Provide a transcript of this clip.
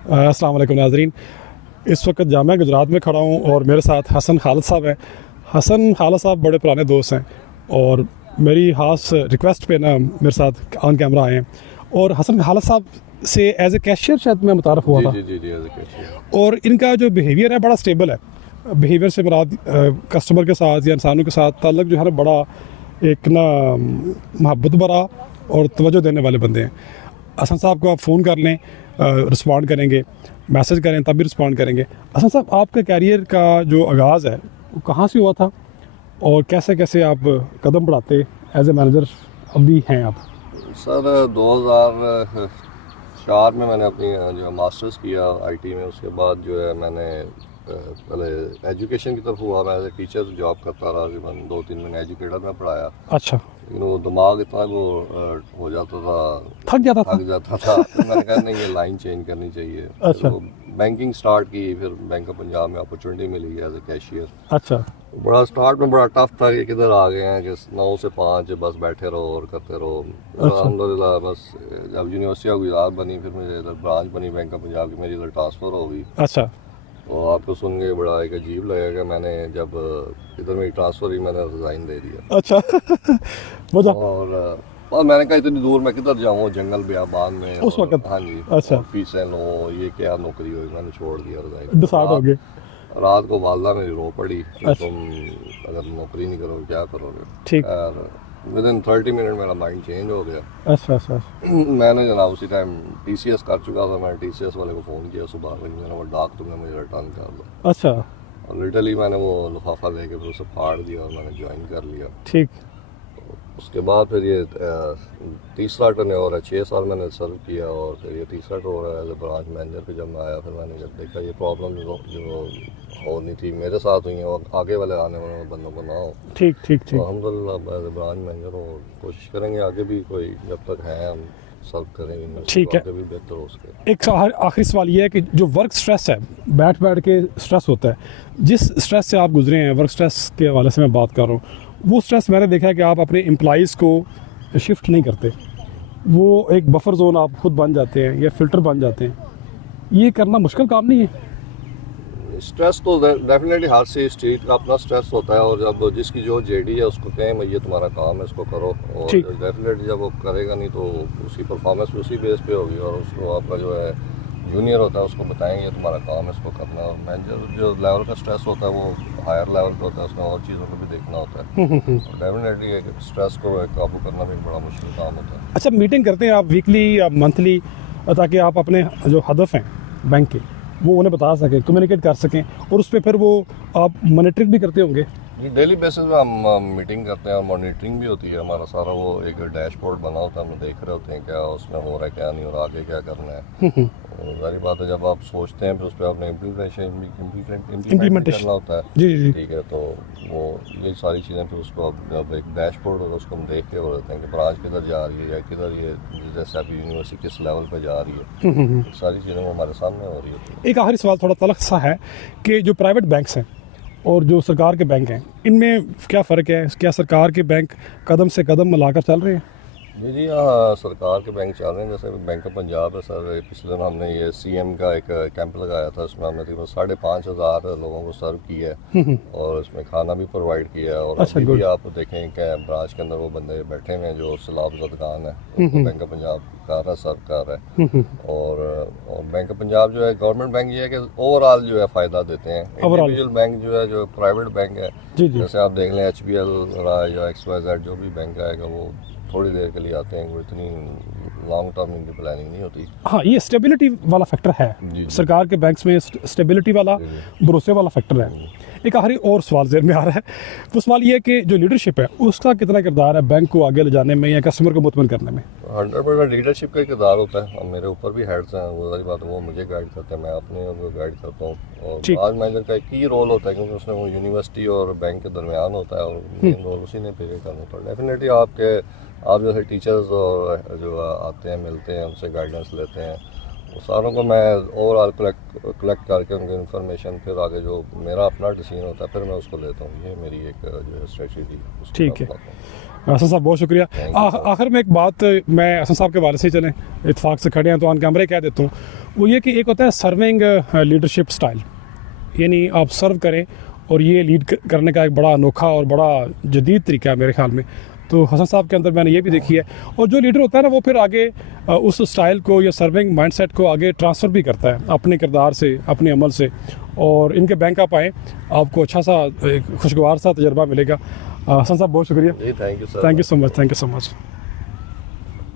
अस्सलाम वालेकुम नाज़रीन। इस वक्त जामिया गुजरात में खड़ा हूँ और मेरे साथ हसन खालिद साहब हैं। हसन खालिद साहब बड़े पुराने दोस्त हैं और मेरी ख़ास रिक्वेस्ट पे ना मेरे साथ ऑन कैमरा आए हैं। और हसन खालिद साहब से एज ए कैशियर शायद मैं मुतारफ़ हुआ था। जी एज ए कैशियर। और इनका जो बिहेवियर है बड़ा स्टेबल है। बिहेवियर से मुराद कस्टमर के साथ या इंसानों के साथ ताल्लुक़ जो है ना बड़ा एक ना मोहब्बत भरा और तवज्जो देने वाले बंदे हैं। हसन साहब को आप फ़ोन कर लें, रिस्पॉन्ड करेंगे, मैसेज करें तब भी रिस्पॉन्ड करेंगे। हसन साहब, आपका कैरियर का जो आगाज़ है वो कहाँ से हुआ था और कैसे कैसे आप कदम बढ़ाते एज ए मैनेजर अभी हैं आप? सर 2004 में मैंने अपनी जो मास्टर्स किया आईटी में। उसके बाद जो है मैंने पहले एजुकेशन की तरफ हुआ। मैं एज ए टीचर जॉब करता रहा, तकरीबन 2-3 महीने एजुकेटर में पढ़ाया। अच्छा। लेकिन वो दिमाग इतना वो हो जाता था, थक जाता था। मैंने कहा नहीं, ये लाइन चेंज करनी चाहिए। अच्छा। तो बैंकिंग स्टार्ट की, फिर बैंक ऑफ पंजाब में अपॉर्चुनिटी मिली एज ए कैशियर। अच्छा। बड़ा स्टार्ट में बड़ा टफ था कि किधर आ गए हैं कि 9 से 5 बस बैठे रहो और करते रहो। अल्हम्दुलिल्लाह बस जब यूनिवर्सिटी ऑफ गुजरात बनी, फिर मुझे इधर ब्रांच बनी बैंक ऑफ पंजाब की, मेरी इधर ट्रांसफ़र हो गई। अच्छा। तो आपको सुन के बड़ा एक अजीब लगेगा, मैंने जब इधर मेरी ट्रांसफ़र हुई मैंने रिज़ाइन दे दिया। अच्छा। वजह? और मैंने कहा इतनी दूर मैं किधर जाऊँ, जंगल बियाबान में उस वक्त? हाँ जी। अच्छा। फीसें लो, ये क्या नौकरी हुई, मैंने छोड़ दिया रिज़ाइन। डिसाइड हो गए? रात को वालदा मेरी रो पड़ी कि अच्छा। तुम अगर नौकरी नहीं करोगे क्या करोगे। ठीक। और विद इन 30 मिनट मेरा माइंड चेंज हो गया। अच्छा अच्छा। मैंने जनाब उसी टाइम टीसीएस कर चुका था। मैंने टीसीएस वाले को फ़ोन किया सुबह में, मैंने वो डाक तुमने मुझे रिटर्न कर दो। अच्छा। और लिटरली मैंने वो लिफाफा लेके फिर उसे फाड़ दिया और मैंने ज्वाइन कर लिया। ठीक। उसके बाद फिर ये तीसरा टर्नओवर है, 6 साल मैंने सर्व किया और फिर ये तीसरा टर्नओवर है एज ए ब्रांच मैनेजर। फिर जब मैं आया फिर मैंने जब देखा ये प्रॉब्लम जो होनी थी मेरे साथ हुई है और आगे वाले आने वाले बंदों को ना हो। ठीक ठीक तो ठीक। अल्हम्दुलिल्लाह एज ए ब्रांच मैनेजर हो, कोशिश करेंगे आगे भी कोई जब तक है हम सर्व करेंगे। ठीक है। आगे भी बेहतर हो सके। एक आखिरी सवाल ये है कि जो वर्क स्ट्रेस है, बैठ बैठ के स्ट्रेस होता है, जिस स्ट्रेस से आप गुजरे हैं, वर्क स्ट्रेस के हवाले से मैं बात कर रहा हूँ, वो स्ट्रेस मैंने देखा है कि आप अपने एम्प्लॉइज़ को शिफ्ट नहीं करते। वो एक बफर जोन आप खुद बन जाते हैं या फ़िल्टर बन जाते हैं। ये करना मुश्किल काम नहीं है? स्ट्रेस तो डेफिनेटली हर से स्ट्रीट का अपना स्ट्रेस होता है। और जब जिसकी जो जेडी है उसको कहें मैं ये तुम्हारा काम है इसको करो, और डेफिनेटली जब वो करेगा नहीं तो उसकी परफॉर्मेंस उसी बेस पे होगी। और उसको आपका जो है जूनियर होता है उसको बताएंगे ये तुम्हारा काम है इसको करना। और मैनेजर जो लेवल का स्ट्रेस होता है वो हायर लेवल पे होता है, उसमें और चीज़ों को भी देखना होता है। डेफिनेटली स्ट्रेस को काबू करना भी एक बड़ा मुश्किल काम होता है। अच्छा, मीटिंग करते हैं आप वीकली या मंथली, ताकि आप अपने जो हदफ हैं बैंक के वो उन्हें बता सकें, कम्युनिकेट कर सकें, और उस पर फिर वो आप मॉनिटरिंग भी करते होंगे? डेली बेसिस में हम मीटिंग करते हैं और मॉनिटरिंग भी होती है। हमारा सारा वो एक डैशबोर्ड बना होता है, हम देख रहे होते हैं क्या उसमें हो रहा है क्या नहीं हो रहा, आगे क्या करना है। सारी बात है जब आप सोचते हैं फिर उस पर आपने इम्प्लीमेंट करना होता है। जी जी। ठीक है, तो वो ये सारी चीज़ें फिर उसको अब एक डैशबोर्ड होता है उसको हम देख के हो रहते हैं कि ब्रांच किधर जा रही है या किधर ये जैसे अभी यूनिवर्सिटी किस लेवल पर जा रही है। सारी चीज़ें वो हमारे सामने हो रही होती है। एक आखिरी सवाल थोड़ा तलख सा है कि जो प्राइवेट बैंक्स हैं और जो सरकार के बैंक हैं, इनमें क्या फ़र्क है? क्या सरकार के बैंक कदम से कदम मिलाकर चल रहे हैं? जी हाँ, सरकार के बैंक चल रहे हैं। जैसे बैंक ऑफ पंजाब है सर, पिछले दिन हमने ये सीएम का एक कैंप लगाया था, उसमें हमने तकरीबन 5,500 लोगों को सर्व किया है और इसमें खाना भी प्रोवाइड किया है। और अच्छा, अभी भी आप देखें कि ब्रांच के अंदर वो बंदे बैठे हुए हैं जो सैलाब ज़दगान है, बैंक ऑफ पंजाब कर रहा है, सर्व कर रहा है। और बैंक ऑफ पंजाब जो है गवर्नमेंट बैंक ये है कि ओवरऑल जो है फ़ायदा देते हैं। इंडिविजुअल बैंक जो है जो प्राइवेट बैंक है, जैसे आप देख लें HBL या XYZ जो भी बैंक आएगा वो थोड़ी देर के लिए आते हैं, वो इतनी लॉन्ग टर्म इनकी प्लानिंग नहीं होती। हाँ, ये स्टेबिलिटी वाला फैक्टर है। जी। सरकार के बैंक्स में स्टेबिलिटी वाला, भरोसे वाला फैक्टर है। एक आखिरी और सवाल ज़हन में आ रहा है, वो सवाल ये है कि जो लीडरशिप है उसका कितना किरदार है बैंक को आगे ले जाने में या कस्टमर को मुतमईन करने में? 100% लीडरशिप का किरदार होता है। मेरे ऊपर भी हेड्स हैं, वो सारी बात है, वो मुझे गाइड करते हैं, मैं अपने उनको गाइड करता हूँ। और ब्रांच मैनेजर का एक की रोल होता है क्योंकि उसमें वो यूनिवर्सिटी और बैंक के दरमियान होता है और मेन रोल उसी ने प्ले करना होता है। डेफिनेटली आप जैसे टीचर्स और जो आते हैं मिलते हैं उनसे गाइडेंस लेते हैं सारों को मैं ओवरऑल कलेक्ट करके उनकी इन्फॉर्मेशन फिर आगे जो मेरा अपना डिसीजन होता है फिर मैं उसको लेता हूँ। ये मेरी एक जो है स्ट्रेटजी थी। ठीक है हसन साहब, बहुत शुक्रिया। आखिर में एक बात मैं हसन साहब के बारे से चलें, इत्फाक से खड़े हैं तो ऑन कैमरे कह देता हूँ, वो ये कि एक होता है सर्विंग लीडरशिप स्टाइल, यानी आप सर्व करें, और ये लीड करने का एक बड़ा अनोखा और बड़ा जदीद तरीका है मेरे ख्याल में। तो हसन साहब के अंदर मैंने ये भी देखी है, और जो लीडर होता है ना वो फिर आगे उस स्टाइल को या सर्विंग माइंडसेट को आगे ट्रांसफ़र भी करता है अपने किरदार से, अपने अमल से, और इनके बैंक आप आएँ आपको अच्छा सा एक खुशगवार सा तजर्बा मिलेगा। हसन साहब बहुत शुक्रिया। Thank you sir. Thank you so much. Thank you so much.